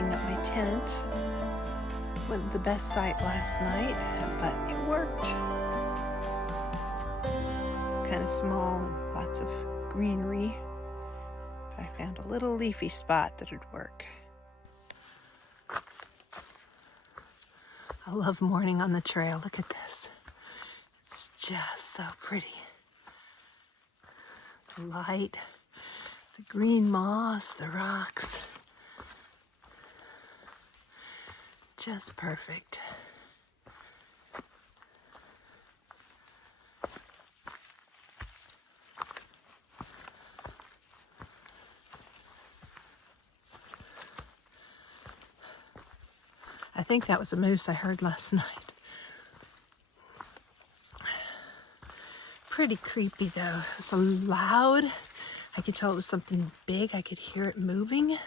packing up my tent. Wasn't the best site last night, but it worked. It's kind of small and lots of greenery, but I found a little leafy spot that would work. I love morning on the trail. Look at this. It's just so pretty. The light, the green moss, the rocks. Just perfect. I think that was a moose I heard last night. Pretty creepy though. It was so loud. I could tell it was something big. I could hear it moving.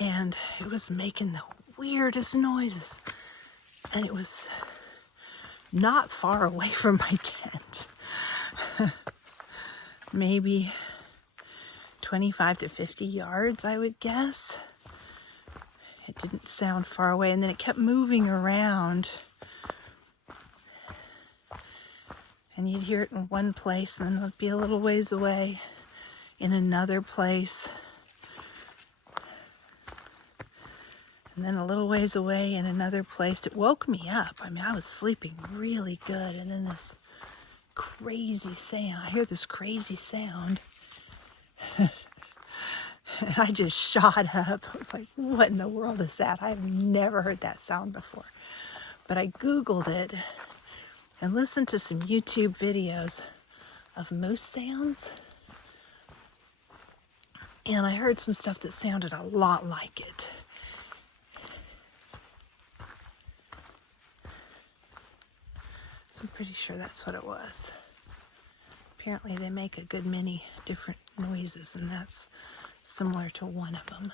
And it was making the weirdest noises. And it was not far away from my tent. Maybe 25 to 50 yards, I would guess. It didn't sound far away, and then it kept moving around. And you'd hear it in one place, and then it would be a little ways away in another place. And then a little ways away in another place. It woke me up. I mean, I was sleeping really good, and then this crazy sound. I hear this crazy sound. And I just shot up. I was like, what in the world is that? I've never heard that sound before. But I Googled it and listened to some YouTube videos of moose sounds. And I heard some stuff that sounded a lot like it. So I'm pretty sure that's what it was. Apparently they make a good many different noises, and that's similar to one of them.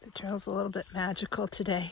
The trail's a little bit magical today.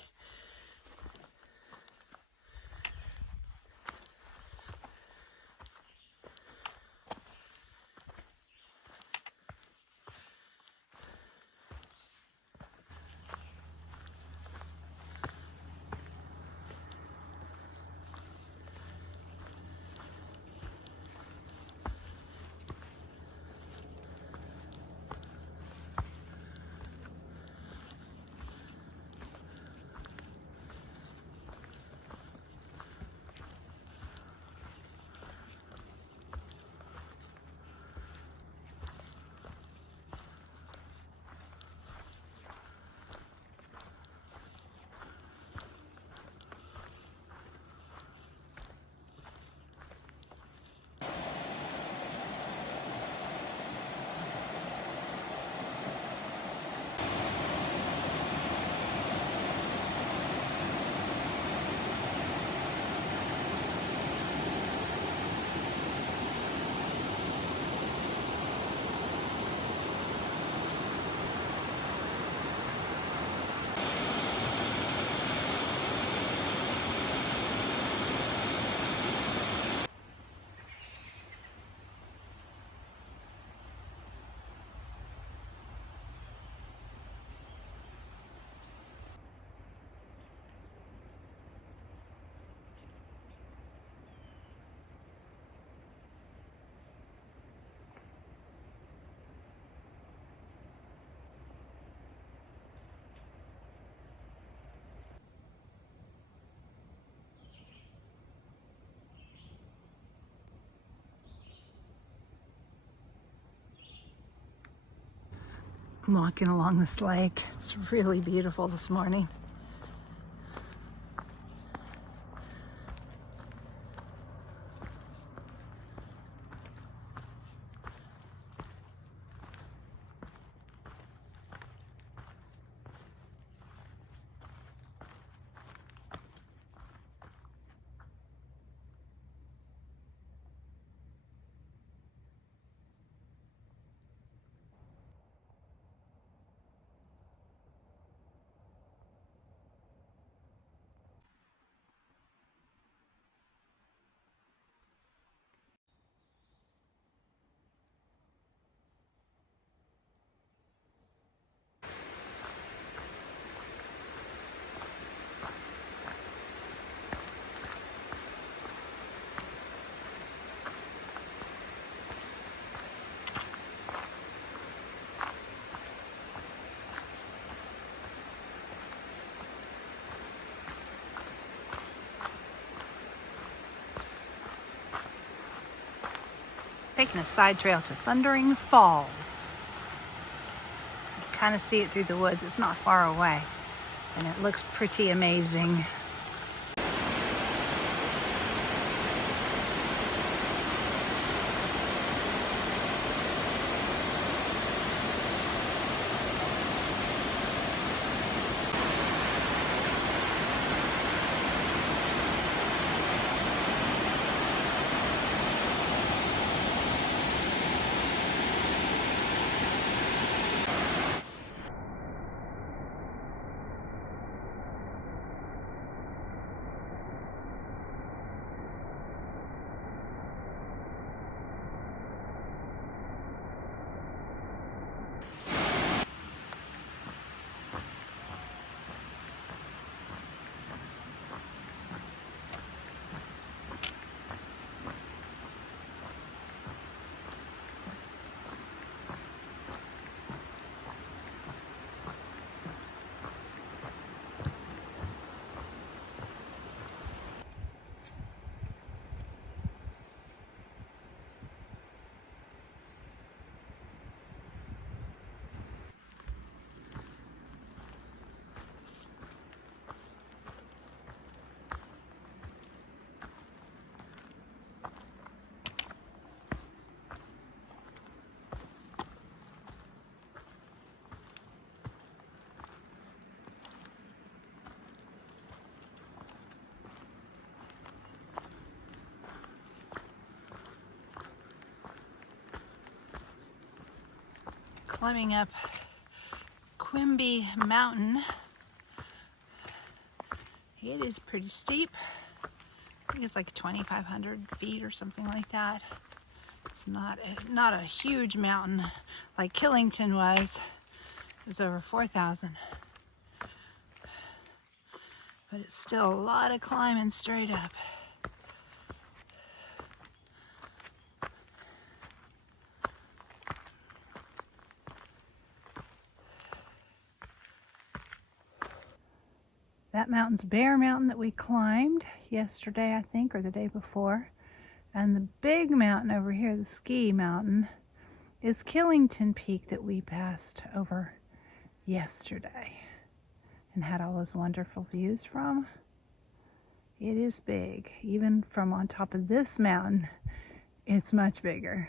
I'm walking along this lake. It's really beautiful this morning. Taking a side trail to Thundering Falls. You kind of see it through the woods. It's not far away, and it looks pretty amazing. Climbing up Quimby Mountain. It is pretty steep. I think it's like 2,500 feet or something like that. It's not a huge mountain like Killington was. It was over 4,000. But it's still a lot of climbing straight up. That mountain's Bear Mountain that we climbed yesterday, I think, or the day before. And the big mountain over here, the ski mountain, is Killington Peak that we passed over yesterday and had all those wonderful views from. It is big. Even from on top of this mountain, it's much bigger.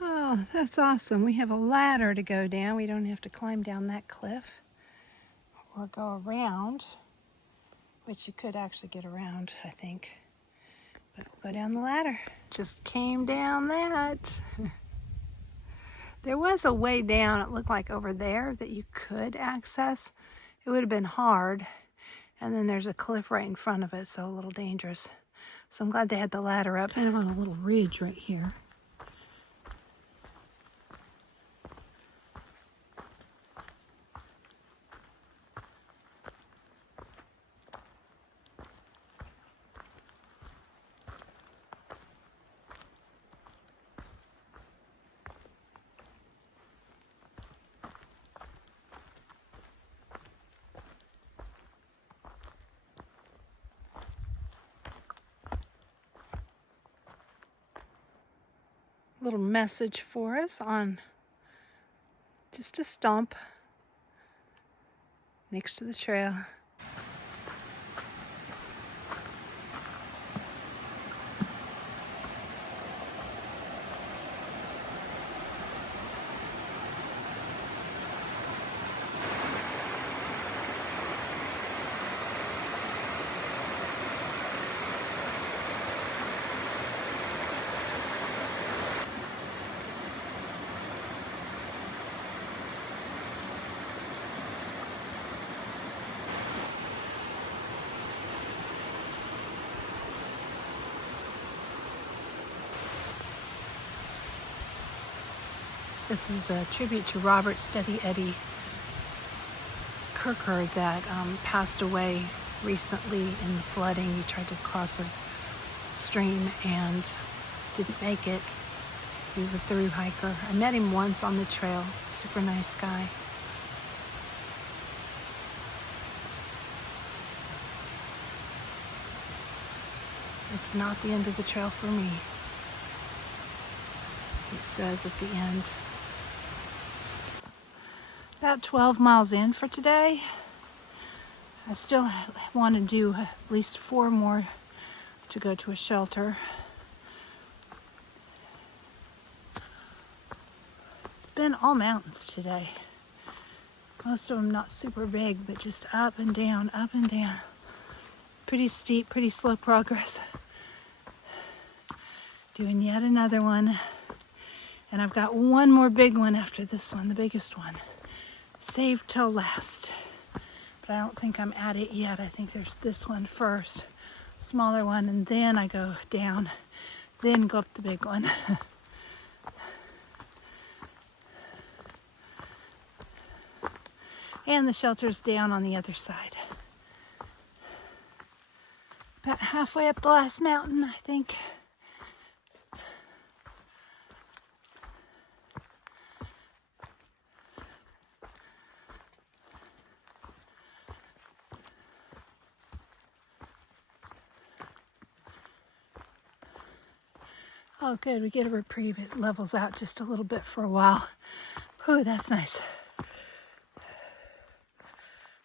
Oh, that's awesome. We have a ladder to go down. We don't have to climb down that cliff or go around, which you could actually get around, I think. But we'll go down the ladder. Just came down that. There was a way down, it looked like over there, that you could access. It would have been hard. And then there's a cliff right in front of it, so a little dangerous. So I'm glad they had the ladder up. Kind of on a little ridge right here. little message for us on just a stump next to the trail. This is a tribute to Robert Steady Eddy Kirker that passed away recently in the flooding. He tried to cross a stream and didn't make it. He was a thru-hiker. I met him once on the trail. Super nice guy. It's not the end of the trail for me. It says at the end. About 12 miles in for today. I still want to do at least 4 more to go to a shelter. It's been all mountains today. Most of them not super big, but just up and down, up and down. Pretty steep, pretty slow progress. Doing yet another one. And I've got one more big one after this one, the biggest one. Saved till last. But I don't think I'm at it yet. I think there's this one first, smaller one, and then I go down, then go up the big one. And the shelter's down on the other side. About halfway up the last mountain, I think. Oh, good, we get a reprieve. It levels out just a little bit for a while. Ooh, that's nice.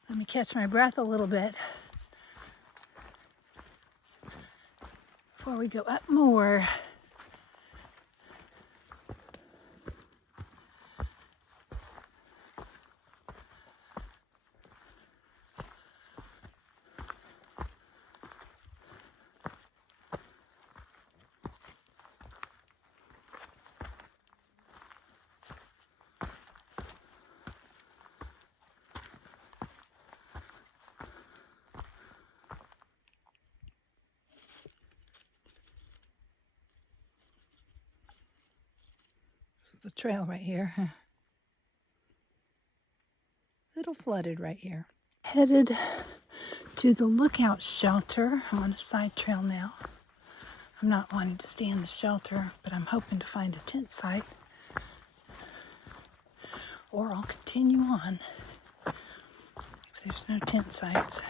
Let me catch my breath a little bit before we go up more. The trail right here. Little flooded right here. Headed to the lookout shelter. I'm on a side trail now. I'm not wanting to stay in the shelter, but I'm hoping to find a tent site. Or I'll continue on if there's no tent sites.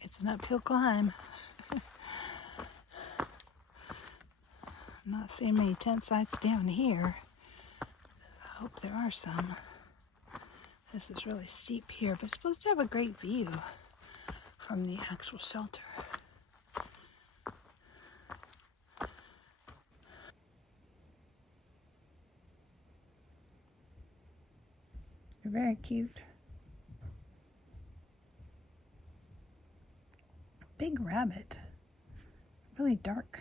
It's an uphill climb. I'm not seeing many tent sites down here. I hope there are some. This is really steep here, but it's supposed to have a great view from the actual shelter. They're very cute. Big rabbit. Really dark.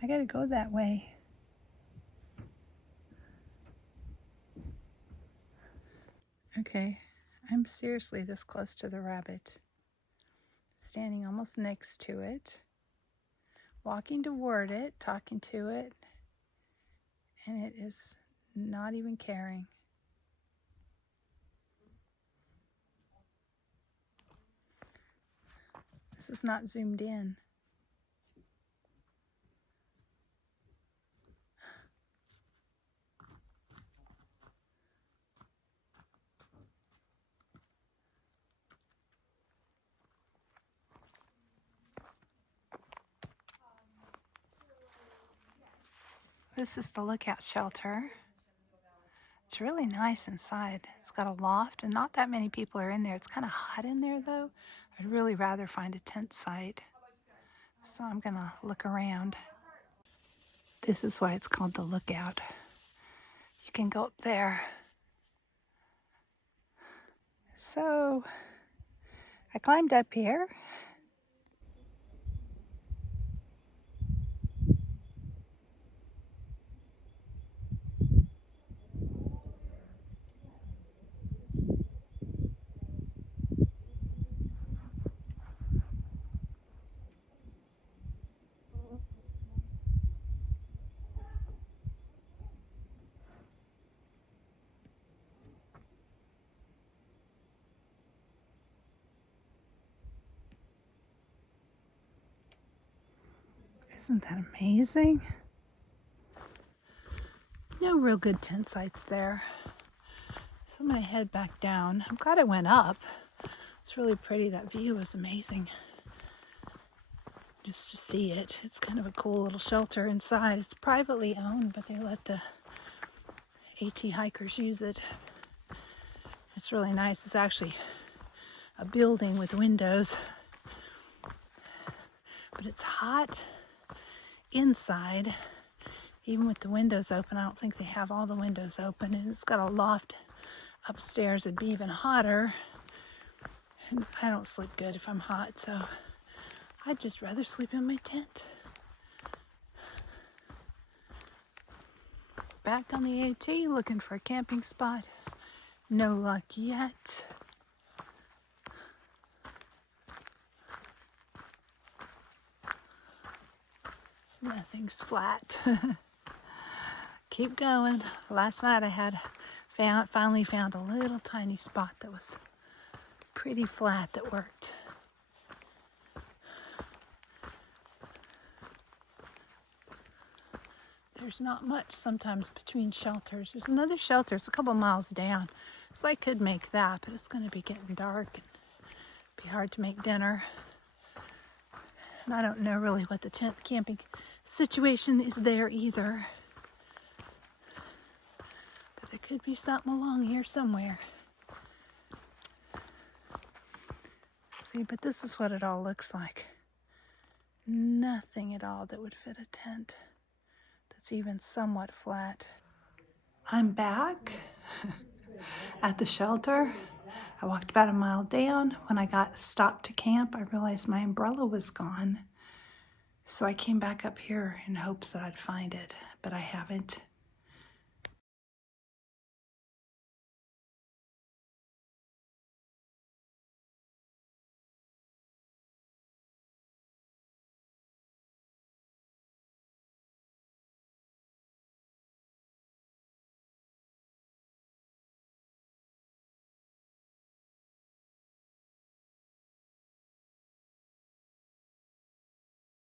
I gotta go that way. Okay, I'm seriously this close to the rabbit. Standing almost next to it. Walking toward it, talking to it. And it is not even caring. This is not zoomed in. This is the lookout shelter. It's really nice inside. It's got a loft and not that many people are in there. It's kind of hot in there though. I'd really rather find a tent site. So I'm gonna look around. This is why it's called the lookout. You can go up there. So I climbed up here. Isn't that amazing? No real good tent sites there. So I'm gonna head back down. I'm glad I went up. It's really pretty. That view was amazing. Just to see it. It's kind of a cool little shelter inside. It's privately owned, but they let the AT hikers use it. It's really nice. It's actually a building with windows, but it's hot inside. Even with the windows open, I don't think they have all the windows open, and it's got a loft upstairs. It'd be even hotter. And I don't sleep good if I'm hot, so I'd just rather sleep in my tent. Back on the AT looking for a camping spot. No luck yet. Nothing's flat. Keep going. Last night I finally found a little tiny spot that was pretty flat that worked. There's not much sometimes between shelters. There's another shelter. It's a couple miles down. So I could make that, but it's going to be getting dark and be hard to make dinner. And I don't know really what the tent camping situation is there either. But there could be something along here somewhere. See, but this is what it all looks like. Nothing at all that would fit a tent that's even somewhat flat. I'm back at the shelter. I walked about a mile down. When I got stopped to camp, I realized my umbrella was gone. So I came back up here in hopes that I'd find it, but I haven't.